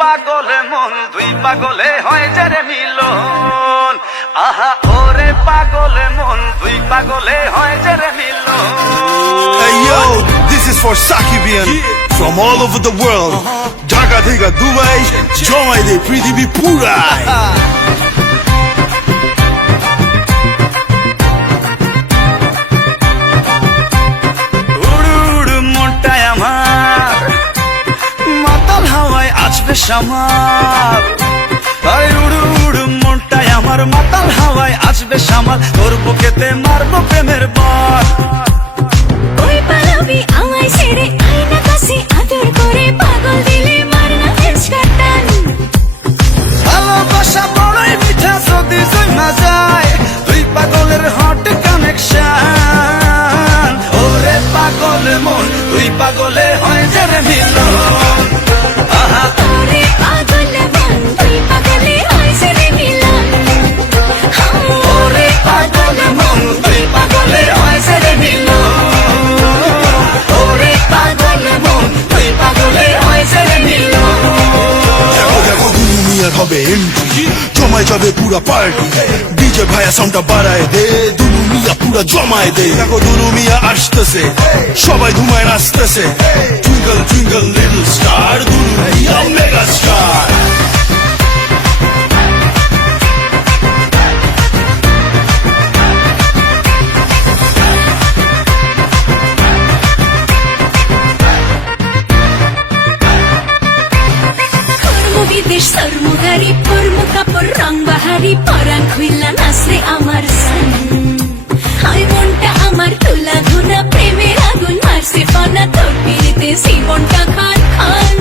পাগলে মন দুই পাগলে হয় যে রে মিলন, আহা ওরে পাগলে মন দুই পাগলে হয় যে রে মিলন। Hey yo, this is for Sakibian from all over the world. Dhaka থেকে Dubai, জমাই দে পৃথিবী পুরাই। সামাল আরে উড়ু উড়ু মনটাই আমার মাতাল হাওয়ায় আসবে সামাল, তোর বুকেতে মারবো প্রেমের বল। ওই পালাবি আমায় ছেড়ে আয়না কাছে আদর করে পাগল দিলে মারনা ফেসকাটান। ভালোবাসা বড়ই মিঠা যদি জমা যায় দুই পাগলের হট কানেকশন, ওরে পাগল মন দুই পাগলে হয় যে রে মিলন। হবে এন্ট্রি জমায় যাবে পুরা পার্টি, ডিজে ভাইয়া সাউন্ডটা বাড়ায় দে, দুলু মিয়া পুরা জমায় দে। দেখো দুলু মিয়া আসতেছে, সবাই ঘুমায় নাচতেছে, twinkle twinkle little star, Dulu Mia mega star. বিদেশ সরমুহারি পরমু কাপড় রং বাহারি পরাণ খুইলা নাচরে আমার সান। হাই মনটা আমার তুলা ধুনা প্রেমের আগুন মারছে পানা, তোর পিড়িতে জীবনটা খান খান।